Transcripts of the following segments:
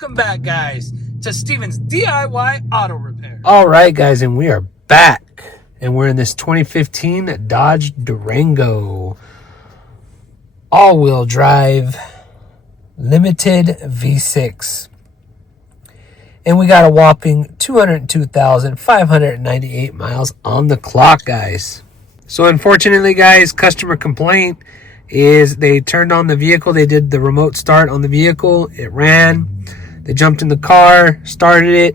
Welcome back, guys, to Steven's DIY Auto Repair. All right, guys, and we are back. And we're in this 2015 Dodge Durango. All-wheel drive, limited V6. And we got a whopping 202,598 miles on the clock, guys. So unfortunately, guys, customer complaint is they turned on the vehicle. They did the remote start on the vehicle. It ran. They jumped in the car, started it,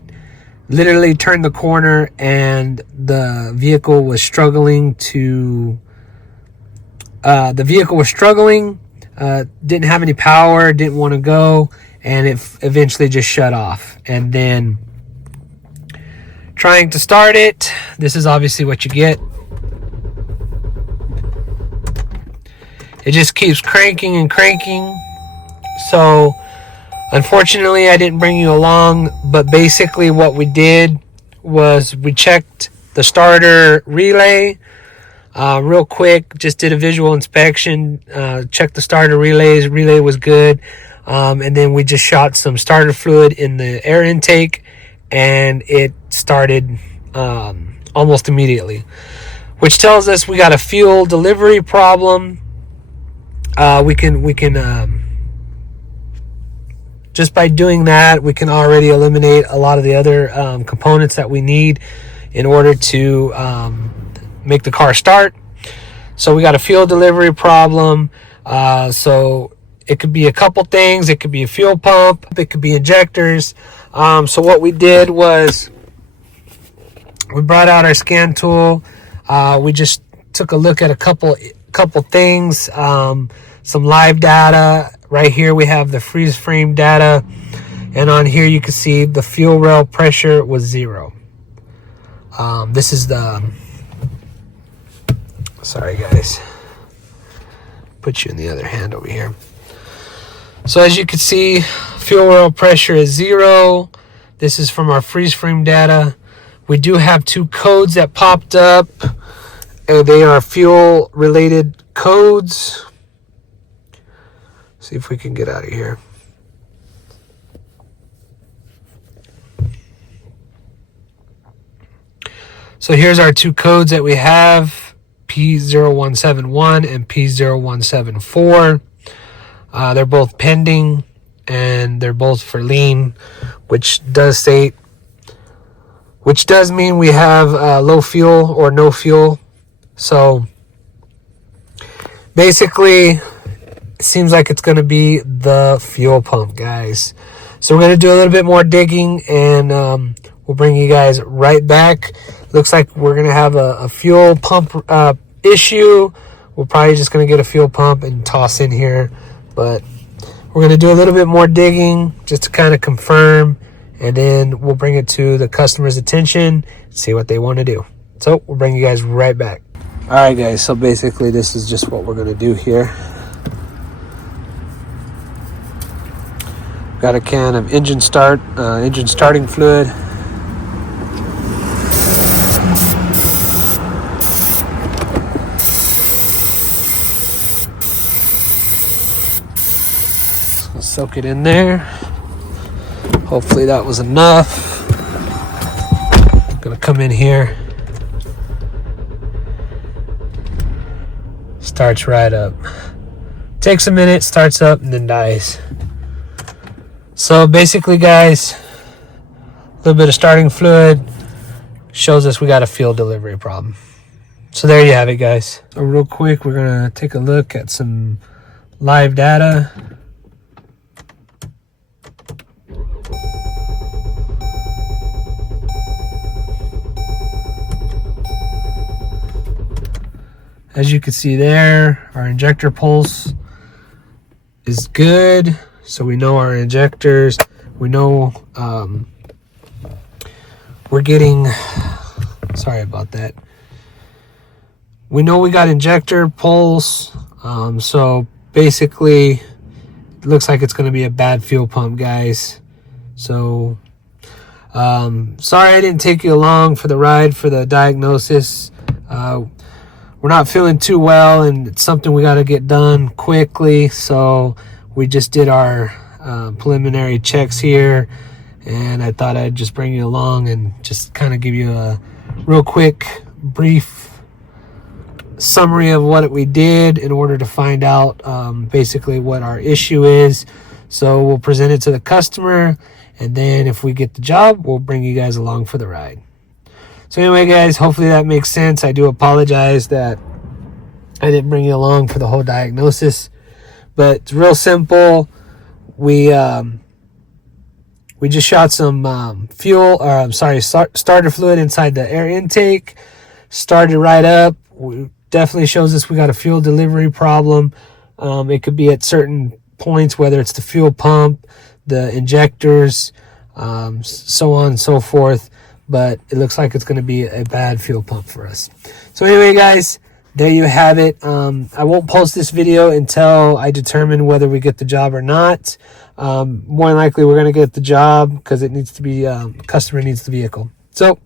literally turned the corner, and the vehicle was struggling to... didn't have any power, didn't want to go, and it eventually just shut off. And then trying to start it, this is obviously what you get. It just keeps cranking and cranking. So unfortunately, I didn't bring you along, but basically what we did was we checked the starter relay real quick, just did a visual inspection, checked the starter relays. Relay was good. And then we just shot some starter fluid in the air intake, and it started almost immediately, which tells us we got a fuel delivery problem. We can just by doing that, we can already eliminate a lot of the other components that we need in order to make the car start. So we got a fuel delivery problem. So it could be a couple things. It could be a fuel pump. It could be injectors. So what we did was we brought out our scan tool. We just took a look at a couple things. Some live data. Right here we have the freeze frame data, and on here you can see the fuel rail pressure was 0. This is the... Sorry, guys. Put you in the other hand over here. So as you can see, fuel rail pressure is 0. This is from our freeze frame data. We do have 2 codes that popped up. They are fuel related codes. See if we can get out of here. So here's our 2 codes that we have, P0171 and P0174. They're both pending, and they're both for lean, which does mean we have low fuel or no fuel. So basically, it seems like it's going to be the fuel pump, guys. So we're going to do a little bit more digging, and we'll bring you guys right back. Looks like we're going to have a fuel pump issue. We're probably just going to get a fuel pump and toss in here. But we're going to do a little bit more digging just to kind of confirm, and then we'll bring it to the customer's attention, see what they want to do. So we'll bring you guys right back. All right, guys. So basically, this is just what we're going to do here. Got a can of engine starting fluid. So soak it in there. Hopefully that was enough. I'm gonna come in here. Starts right up. Takes a minute, starts up, and then dies. So basically, guys, a little bit of starting fluid shows us we got a fuel delivery problem. So there you have it, guys. So real quick, we're going to take a look at some live data. As you can see there, our injector pulse is good. So we know our injectors, we know we're getting, sorry about that. We know we got injector pulse. So basically, it looks like it's going to be a bad fuel pump, guys. So sorry I didn't take you along for the ride for the diagnosis. We're not feeling too well, and it's something we got to get done quickly. So we just did our preliminary checks here, and I thought I'd just bring you along and just kind of give you a real quick brief summary of what we did in order to find out basically what our issue is. So we'll present it to the customer, and then if we get the job, we'll bring you guys along for the ride. So anyway, guys, hopefully that makes sense. I do apologize that I didn't bring you along for the whole diagnosis, but it's real simple. We just shot some starter fluid inside the air intake. Started right up. Definitely shows us we got a fuel delivery problem. It could be at certain points, whether it's the fuel pump, the injectors, so on and so forth. But it looks like it's going to be a bad fuel pump for us. So anyway, guys, there you have it. I won't post this video until I determine whether we get the job or not. More than likely, we're going to get the job because it needs to be, customer needs the vehicle. So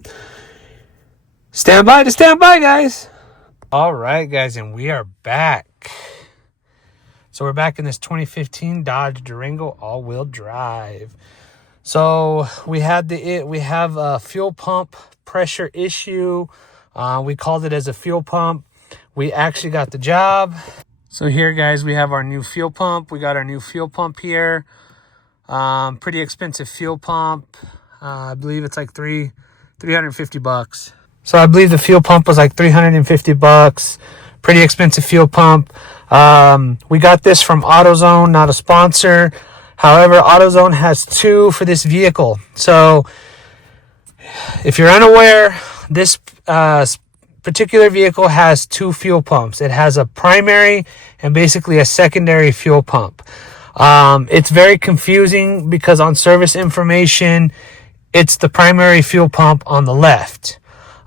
stand by, guys. All right, guys, and we are back. So we're back in this 2015 Dodge Durango all-wheel drive. So we have a fuel pump pressure issue. We called it as a fuel pump. We actually got the job. So here, guys, we have our new fuel pump. We got our new fuel pump here. Pretty expensive fuel pump. I believe it's like $350. So I believe the fuel pump was like $350. Pretty expensive fuel pump. We got this from AutoZone, not a sponsor. However, AutoZone has two for this vehicle. So if you're unaware, this particular vehicle has two fuel pumps. It has a primary and basically a secondary fuel pump. It's very confusing because on service information, it's the primary fuel pump on the left.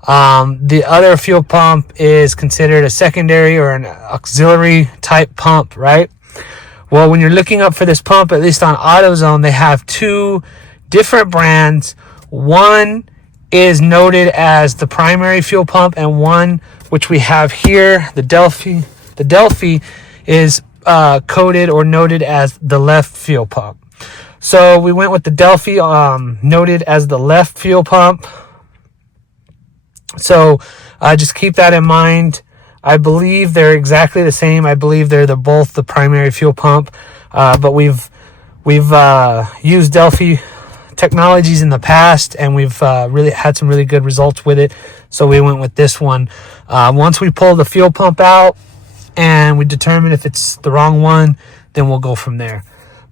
The other fuel pump is considered a secondary or an auxiliary type pump, right? Well, when you're looking up for this pump, at least on AutoZone, they have two different brands. One is noted as the primary fuel pump, and one, which we have here, the Delphi is coded or noted as the left fuel pump. So we went with the Delphi, noted as the left fuel pump. So just keep that in mind. I believe they're exactly the same. I believe they're both the primary fuel pump. But we've used Delphi technologies in the past, and we've really had some really good results with it. So we went with this one. Once we pull the fuel pump out and we determine if it's the wrong one, then we'll go from there.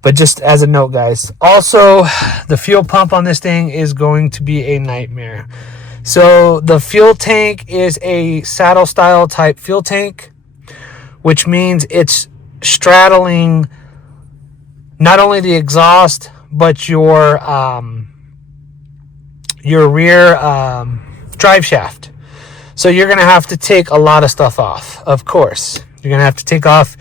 But just as a note, guys, also the fuel pump on this thing is going to be a nightmare. So the fuel tank is a saddle style type fuel tank, which means it's straddling not only the exhaust, but your rear drive shaft. So you're going to have to take a lot of stuff off, of course. You're going to have to take off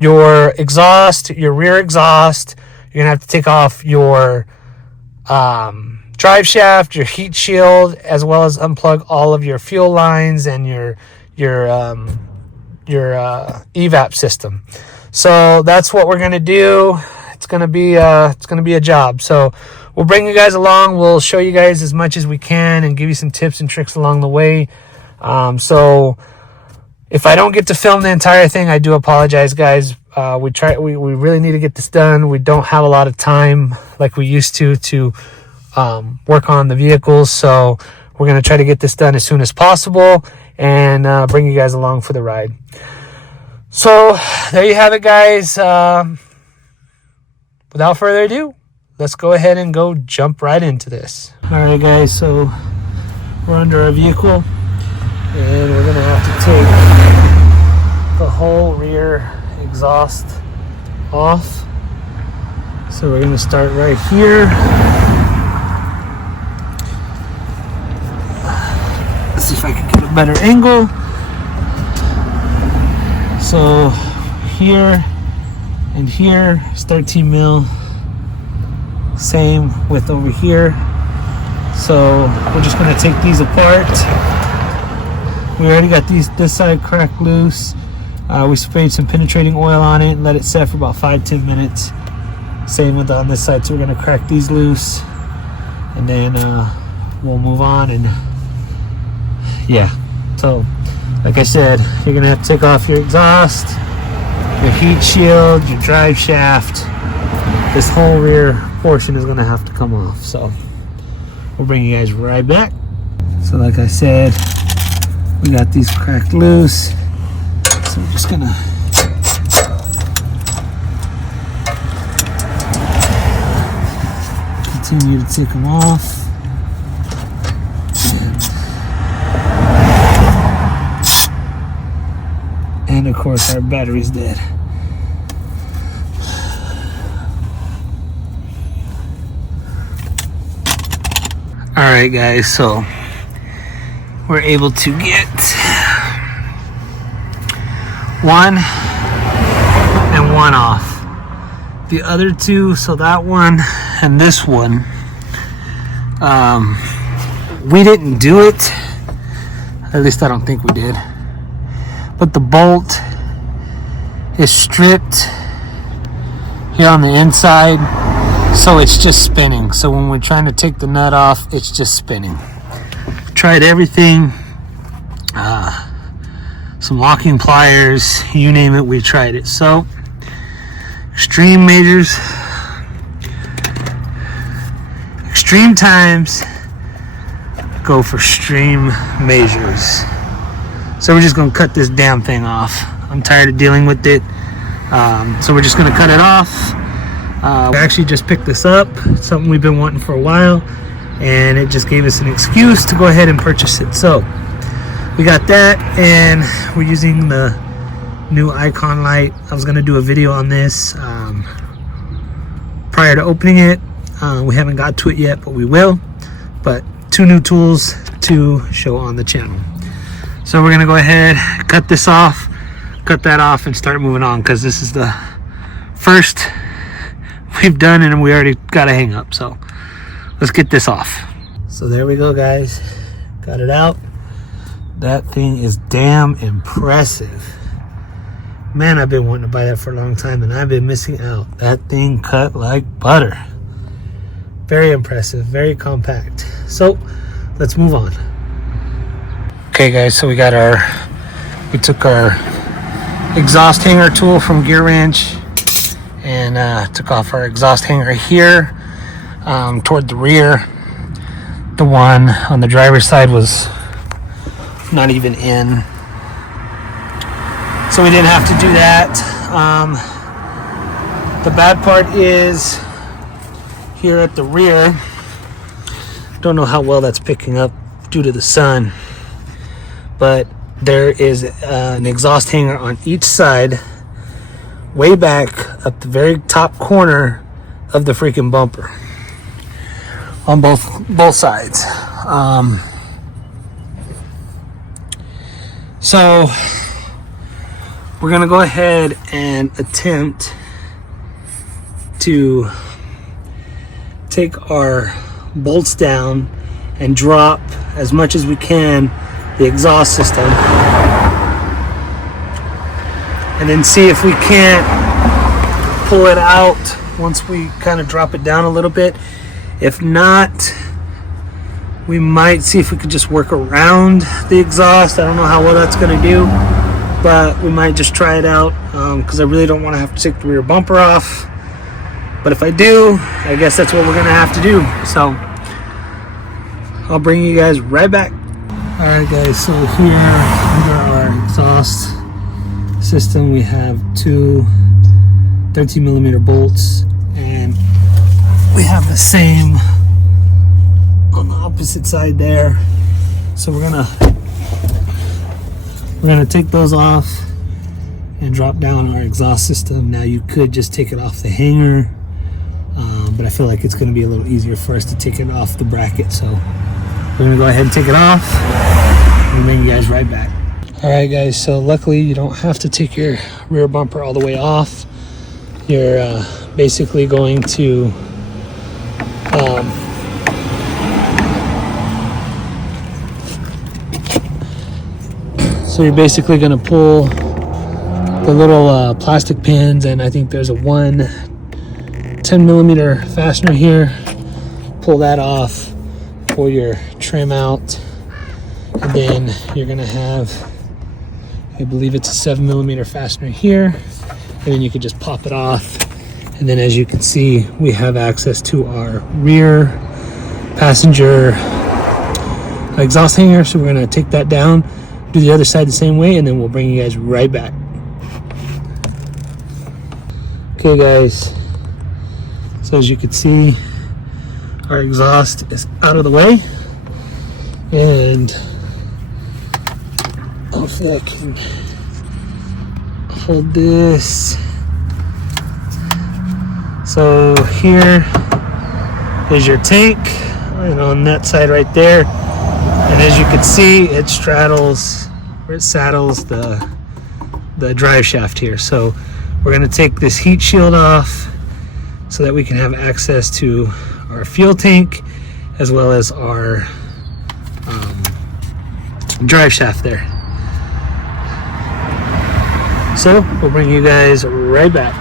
your exhaust, your rear exhaust. You're going to have to take off your drive shaft, your heat shield, as well as unplug all of your fuel lines and your evap system. So that's what we're going to do. It's going to be a job. So we'll bring you guys along. We'll show you guys as much as we can and give you some tips and tricks along the way. So if I don't get to film the entire thing, I do apologize, guys. We really need to get this done. We don't have a lot of time like we used to work on the vehicles. So we're going to try to get this done as soon as possible and bring you guys along for the ride. So there you have it, guys. Without further ado, let's go ahead and go jump right into this. All right, guys, so we're under our vehicle and we're going to have to take the whole rear exhaust off. So we're going to start right here. Let's see if I can get a better angle. So here and here is 13 mil. Same with over here. So we're just going to take these apart. We already got this side cracked loose. We sprayed some penetrating oil on it and let it set for about 5-10 minutes. Same with on this side. So we're gonna crack these loose, and then we'll move on. And yeah, so like I said, you're gonna have to take off your exhaust, your heat shield, your drive shaft. This whole rear portion is gonna have to come off. So we'll bring you guys right back. So like I said, we got these cracked loose. So we're just gonna continue to take them off. And of course our battery's dead. Alright guys, so we're able to get one and one off. The other two, so that one and this one, we didn't do it. At least I don't think we did. But the bolt is stripped here on the inside, so it's just spinning. So when we're trying to take the nut off, it's just spinning. Tried everything, some locking pliers, you name it, we tried it. So extreme measures, extreme times go for extreme measures. So we're just gonna cut this damn thing off. I'm tired of dealing with it. So we're just gonna cut it off. We actually just picked this up. It's something we've been wanting for a while, and it just gave us an excuse to go ahead and purchase it. So we got that, and we're using the new icon light. I was gonna do a video on this prior to opening it. We haven't got to it yet, but we will. But 2 new tools to show on the channel. So we're gonna go ahead, cut this off, cut that off, and start moving on, because this is the first we've done and we already got a hang up. So let's get this off. So there we go guys, got it out. That thing is damn impressive. Man, I've been wanting to buy that for a long time, and I've been missing out. That thing cut like butter. Very impressive, very compact. So let's move on. Okay guys, so we took our exhaust hanger tool from Gear Wrench and took off our exhaust hanger here toward the rear. The one on the driver's side was not even in, so we didn't have to do that. The bad part is here at the rear. Don't know how well that's picking up due to the sun, but there is an exhaust hanger on each side, way back up the very top corner of the freaking bumper, on both sides. So we're gonna go ahead and attempt to take our bolts down and drop as much as we can the exhaust system, and then see if we can't pull it out once we kind of drop it down a little bit. If not, we might see if we could just work around the exhaust. I don't know how well that's going to do, but we might just try it out, because I really don't want to have to take the rear bumper off. But if I do, I guess that's what we're going to have to do. So I'll bring you guys right back. Alright guys, so here under our exhaust system we have 2 13mm bolts, and we have the same on the opposite side there. So we're gonna take those off and drop down our exhaust system. Now you could just take it off the hanger, but I feel like it's gonna be a little easier for us to take it off the bracket. So we're gonna go ahead and take it off and bring you guys right back. All right guys, so luckily you don't have to take your rear bumper all the way off. You're basically going to so you're basically going to pull the little plastic pins, and I think there's a 1/10 10 millimeter fastener here. Pull that off, pull your trim out, and then you're gonna have, I believe it's a 7 millimeter fastener here, and then you can just pop it off. And then as you can see, we have access to our rear passenger exhaust hanger. So we're gonna take that down, do the other side the same way, and then we'll bring you guys right back. Okay guys, so as you can see, our exhaust is out of the way, and hopefully I can hold this. So here is your tank, and on that side right there, and as you can see, it straddles, or it saddles the drive shaft here. So we're going to take this heat shield off so that we can have access to our fuel tank as well as our drive shaft there. So we'll bring you guys right back.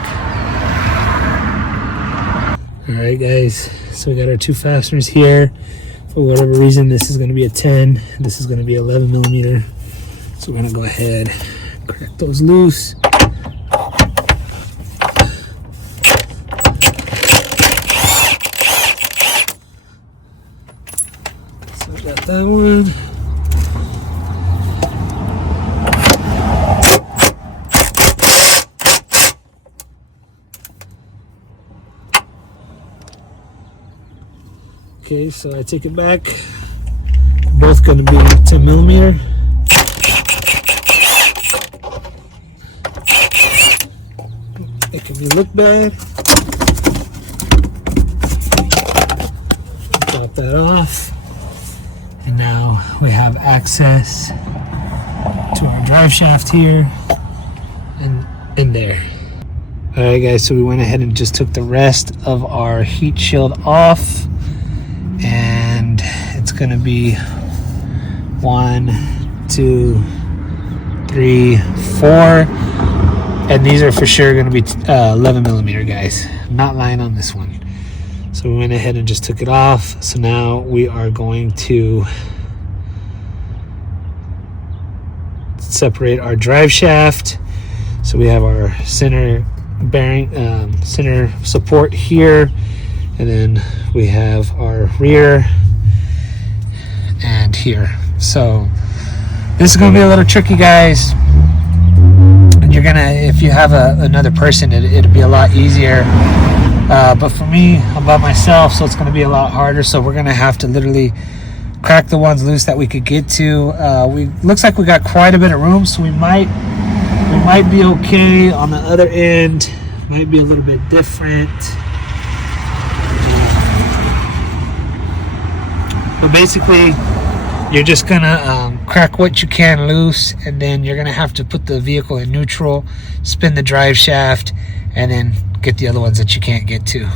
All right guys, so we got our two fasteners here. For whatever reason, this is going to be a 10, this is going to be 11 millimeter. So we're going to go ahead, crack those loose. So I got that one. Okay, so I take it back. Both going to be 10 millimeter. It can be look bad. Pop that off. And now we have access to our drive shaft here and in there. All right guys, so we went ahead and just took the rest of our heat shield off. And it's gonna be 1, 2, 3, 4, and these are for sure gonna be 11 millimeter, guys. I'm not lying on this one. So we went ahead and just took it off. So now we are going to separate our drive shaft. So we have our center bearing, center support here. And then we have our rear and here. So this is going to be a little tricky, guys. And you're going to, if you have another person, it'll be a lot easier. But for me, I'm by myself, so it's going to be a lot harder. So we're going to have to literally crack the ones loose that we could get to. Looks like we got quite a bit of room, so we might be okay. On the other end, might be a little bit different. But basically, you're just gonna crack what you can loose, and then you're gonna have to put the vehicle in neutral, spin the drive shaft, and then get the other ones that you can't get to.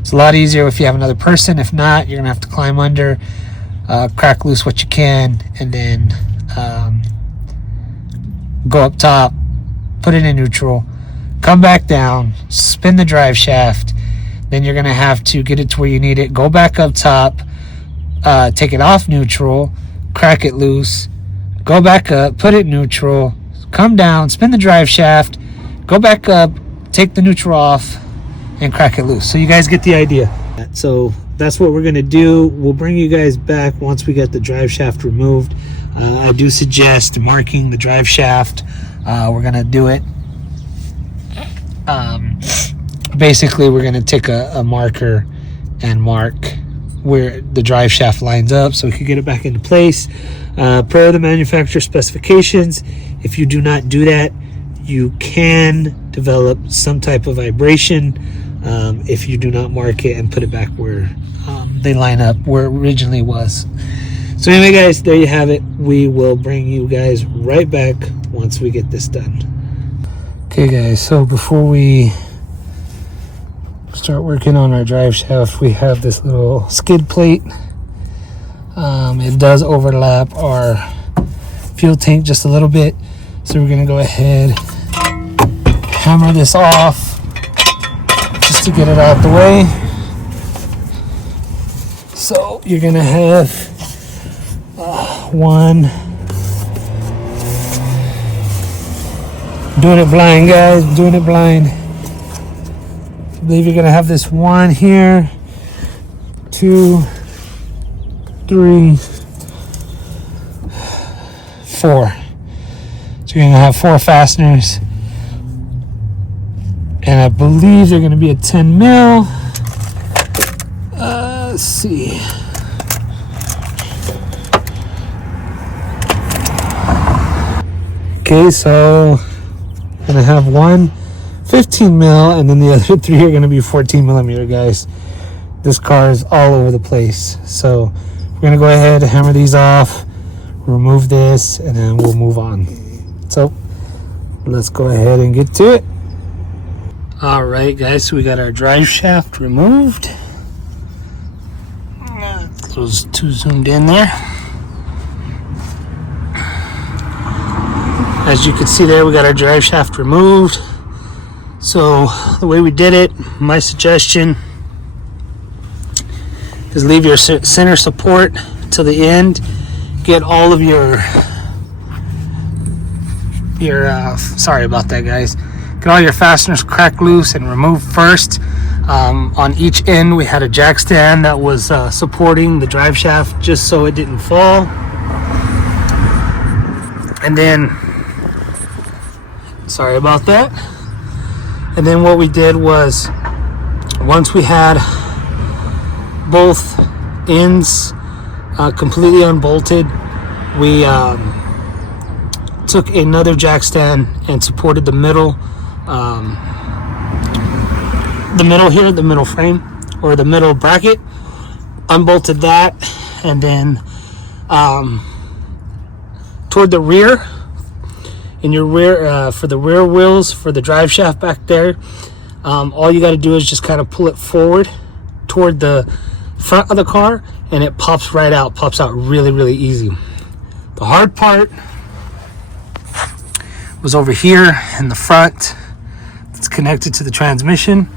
It's a lot easier if you have another person. If not, you're gonna have to climb under, crack loose what you can, and then go up top, put it in neutral, come back down, spin the drive shaft. Then you're gonna have to get it to where you need it, go back up top, take it off neutral, crack it loose, go back up, put it neutral, come down, spin the drive shaft, go back up, take the neutral off, and crack it loose. So you guys get the idea. So that's what we're going to do. We'll bring you guys back once we get the drive shaft removed. I do suggest marking the drive shaft. We're going to do it. Basically, we're going to take a marker and mark where the drive shaft lines up so we can get it back into place per the manufacturer specifications. If you do not do that, you can develop some type of vibration if you do not mark it and put it back where they line up where it originally was. So anyway guys, there you have it. We will bring you guys right back once we get this done. Okay guys, so before we start working on our drive shaft, we have this little skid plate. It does overlap our fuel tank just a little bit, so we're gonna go ahead, hammer this off, just just to get it out the way. So you're gonna have one. Doing it blind, guys. Doing it blind. I believe you're gonna have this one here, 2, 3, 4. So you're gonna have 4 fasteners, and I believe they're gonna be a 10 mil. Let's see. Okay, so I'm gonna have one 15 mil, and then the other 3 are gonna be 14 millimeter, guys. This car is all over the place, so we're gonna go ahead and hammer these off, remove this, and then we'll move on. So let's go ahead and get to it. All right, guys, so we got our drive shaft removed. Those 2 zoomed in there. As you can see there, we got our drive shaft removed. So the way we did it, my suggestion is leave your center support to the end. Get all of your sorry about that, guys. Get all your fasteners cracked loose and remove first. On each end we had a jack stand that was supporting the drive shaft just so it didn't fall. And then, sorry about that. And then what we did was, once we had both ends completely unbolted, we took another jack stand and supported the middle here, the middle frame or the middle bracket, unbolted that, and then toward the rear, in your rear, for the rear wheels for the drive shaft back there, all you got to do is just kind of pull it forward toward the front of the car, and it pops right out, pops out really easy. The hard part was over here in the front. It's connected to the transmission.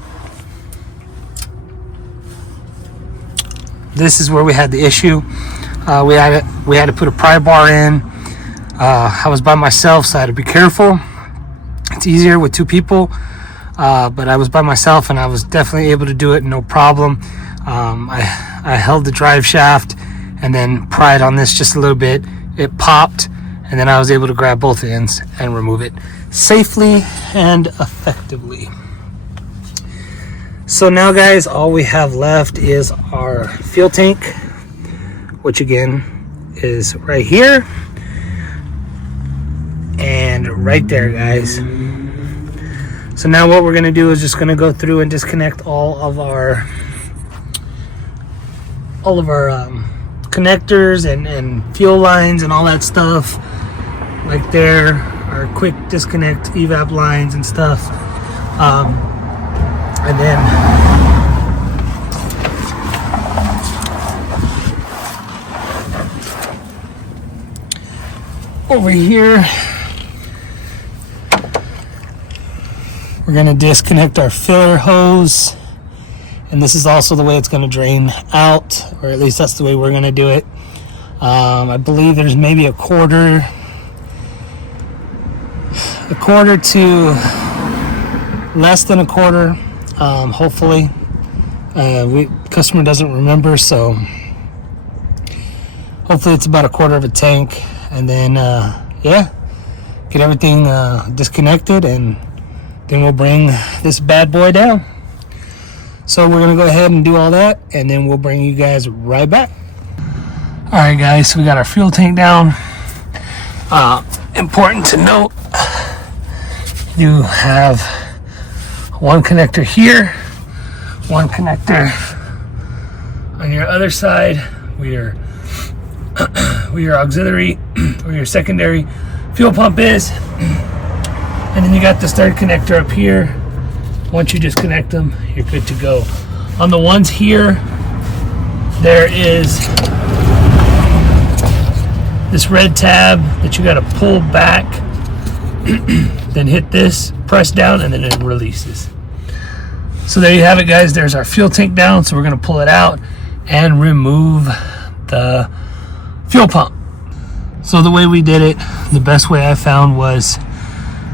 This is where we had the issue. We had to put a pry bar in. I was by myself, so I had to be careful. It's easier with 2 people, but I was by myself, and I was definitely able to do it no problem. I held the drive shaft and then pried on this just a little bit. It popped, and then I was able to grab both ends and remove it safely and effectively. So now, guys, all we have left is our fuel tank, which again is right here and right there, guys. So now what we're going to do is just going to go through and disconnect all of our connectors and fuel lines and all that stuff, like there, our quick disconnect evap lines and stuff. And then over here, we're going to disconnect our filler hose, and this is also the way it's going to drain out, or at least that's the way we're going to do it. I believe there's maybe a quarter to less than a quarter, hopefully. Customer doesn't remember, so hopefully it's about a quarter of a tank. And then yeah, get everything disconnected, and then we'll bring this bad boy down. So we're gonna go ahead and do all that, and then we'll bring you guys right back. All right, guys, so we got our fuel tank down. Important to note, you have one connector here, one connector on your other side where your auxiliary or your secondary fuel pump is, and then you got this third connector up here. Once you disconnect them, you're good to go. On the ones here, there is this red tab that you got to pull back, then hit this, press down, and then it releases. So there you have it, guys. There's our fuel tank down. So we're going to pull it out and remove the fuel pump. So the way we did it, the best way I found was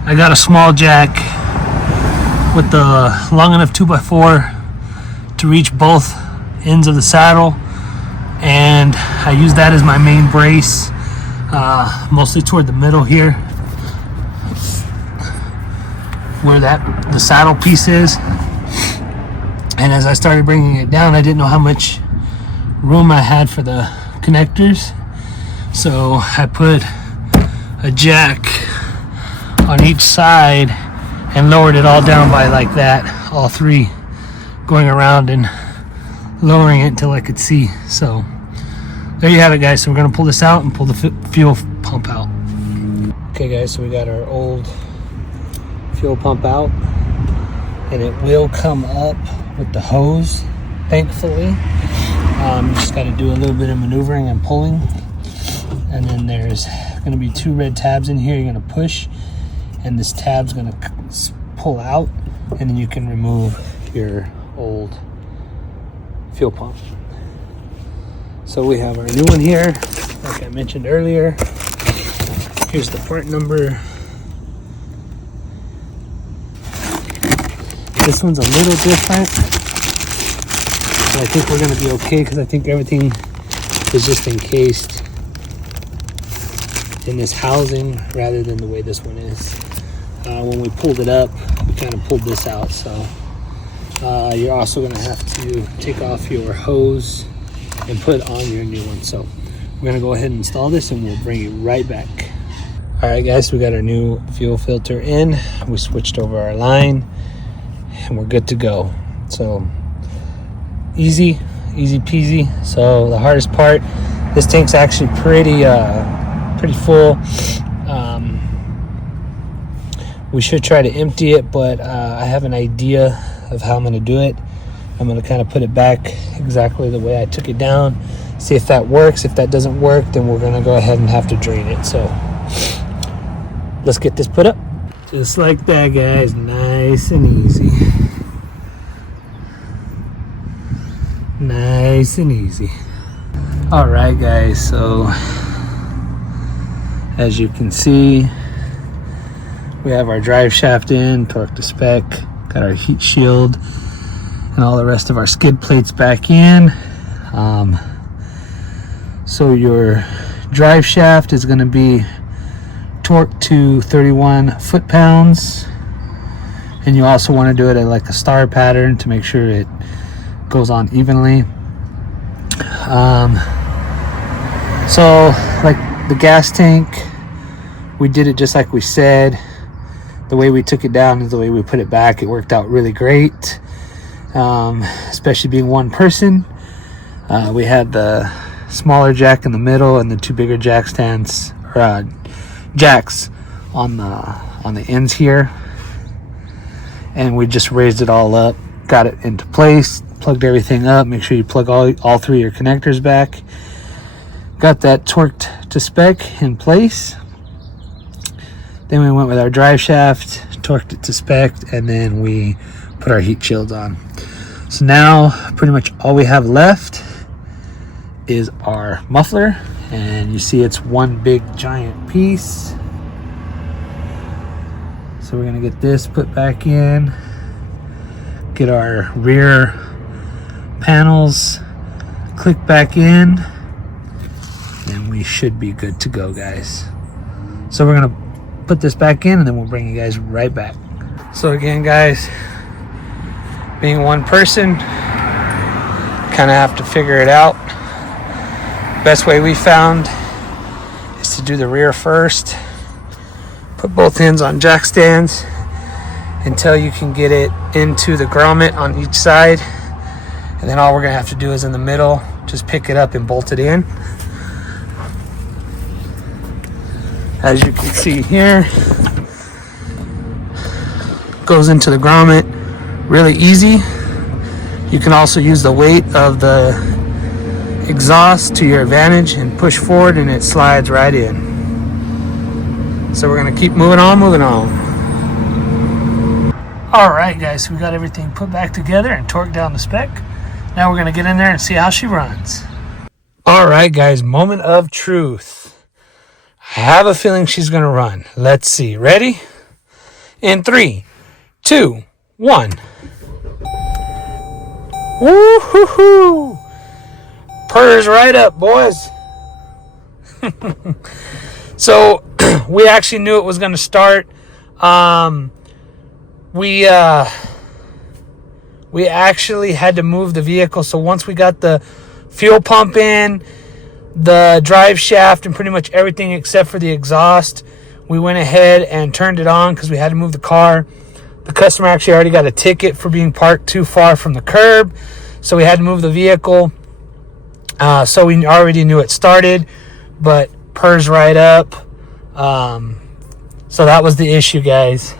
I got a small jack with the long enough 2x4 to reach both ends of the saddle, and I used that as my main brace, mostly toward the middle here where the saddle piece is. And as I started bringing it down, I didn't know how much room I had for the connectors, so I put a jack on each side and lowered it all down by like that, all three, going around and lowering it until I could see. So there you have it, guys. So we're gonna pull this out and pull the fuel pump out. Okay, guys, so we got our old fuel pump out, and it will come up with the hose, thankfully. Just got to do a little bit of maneuvering and pulling, and then there's going to be two red tabs in here. You're going to push, and this tab's going to pull out, and then you can remove your old fuel pump. So we have our new one here, like I mentioned earlier. Here's the part number. This one's a little different, but I think we're going to be okay because I think everything is just encased in this housing rather than the way this one is. When we pulled it up, we kind of pulled this out, so you're also going to have to take off your hose and put on your new one. So we're going to go ahead and install this, and we'll bring you right back. All right, guys, so we got our new fuel filter in. We switched over our line, and we're good to go. So easy peasy. So the hardest part, this tank's actually pretty full. We should try to empty it, but I have an idea of how I'm going to do it. I'm going to kind of put it back exactly the way I took it down, see if that works. If that doesn't work, then we're going to go ahead and have to drain it. So let's get this put up. Just like that, guys. Nice and easy. Nice and easy. All right, guys. So as you can see, we have our drive shaft in, torque to spec, got our heat shield, and all the rest of our skid plates back in. So your drive shaft is going to be torqued to 31 foot-pounds, and you also want to do it at like a star pattern to make sure it goes on evenly. So like the gas tank, we did it just like we said. The way we took it down is the way we put it back. It worked out really great, especially being one person. We had the smaller jack in the middle and the two bigger jack stands, or jacks on the ends here, and we just raised it all up, got it into place, plugged everything up. Make sure you plug all three of your connectors back. Got that torqued to spec in place. Then we went with our drive shaft, torqued it to spec, and then we put our heat shields on. So now pretty much all we have left is our muffler, and you see it's one big giant piece. So we're gonna get this put back in, get our rear panels click back in, and we should be good to go, guys. So we're gonna put this back in, and then we'll bring you guys right back. So again, guys, being one person, kind of have to figure it out. Best way we found is to do the rear first. Put both ends on jack stands until you can get it into the grommet on each side, and then all we're gonna have to do is in the middle, just pick it up and bolt it in. As you can see here, goes into the grommet really easy. You can also use the weight of the exhaust to your advantage and push forward, and it slides right in. So we're gonna keep moving on. Alright guys, so we got everything put back together and torqued down the spec. Now we're going to get in there and see how she runs. Alright guys, moment of truth. I have a feeling she's going to run. Let's see. Ready? In 3, 2, 1. Woo-hoo-hoo! Purrs right up, boys. So, we actually knew it was going to start. We actually had to move the vehicle. So once we got the fuel pump in, the drive shaft, and pretty much everything except for the exhaust, we went ahead and turned it on because we had to move the car. The customer actually already got a ticket for being parked too far from the curb, so we had to move the vehicle. So we already knew it started, but purrs right up. So that was the issue, guys.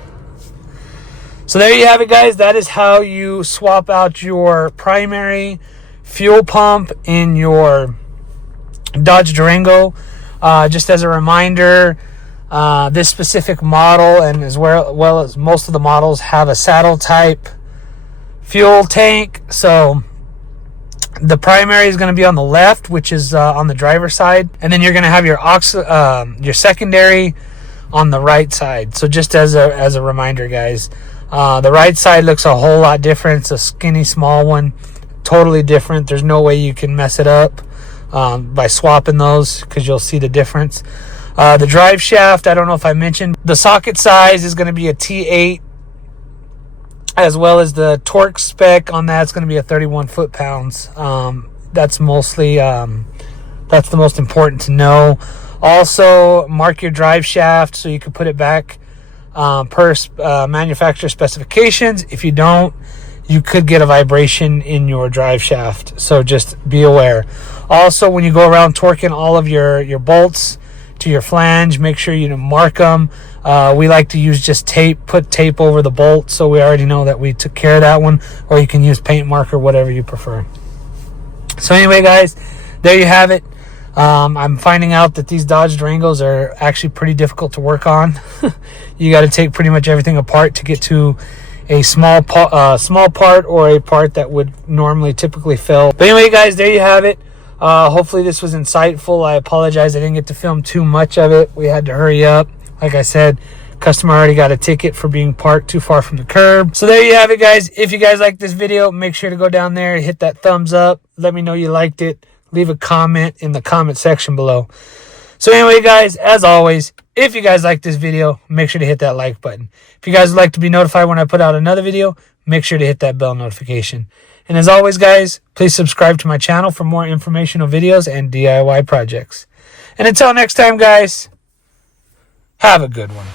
So there you have it, guys. That is how you swap out your primary fuel pump in your Dodge Durango. Just as a reminder, this specific model, and as well as most of the models, have a saddle type fuel tank. So the primary is going to be on the left, which is on the driver's side, and then you're going to have your secondary on the right side. So just as a reminder, guys, the right side looks a whole lot different. It's a skinny, small one, totally different. There's no way you can mess it up by swapping those, because you'll see the difference. The drive shaft, I don't know if I mentioned, the socket size is going to be a T8, as well as the torque spec on that's going to be a 31 foot-pounds. That's mostly that's the most important to know. Also, mark your drive shaft so you can put it back per manufacturer specifications. If you don't, you could get a vibration in your drive shaft, so just be aware. Also, when you go around torquing all of your bolts to your flange, make sure you mark them. We like to use just tape, put tape over the bolt, so we already know that we took care of that one, or you can use paint marker, whatever you prefer. So anyway, guys, there you have it. I'm finding out that these Dodge Durangos are actually pretty difficult to work on. You got to take pretty much everything apart to get to a small part, or a part that would normally typically fail. But anyway, guys, there you have it. Hopefully this was insightful. I apologize I didn't get to film too much of it. We had to hurry up. Like I said, customer already got a ticket for being parked too far from the curb. So there you have it, guys. If you guys like this video, make sure to go down there and hit that thumbs up. Let me know you liked it. Leave a comment in the comment section below. So anyway, guys, as always, if you guys like this video, make sure to hit that like button. If you guys would like to be notified when I put out another video, make sure to hit that bell notification. And as always, guys, please subscribe to my channel for more informational videos and DIY projects. And until next time, guys, have a good one.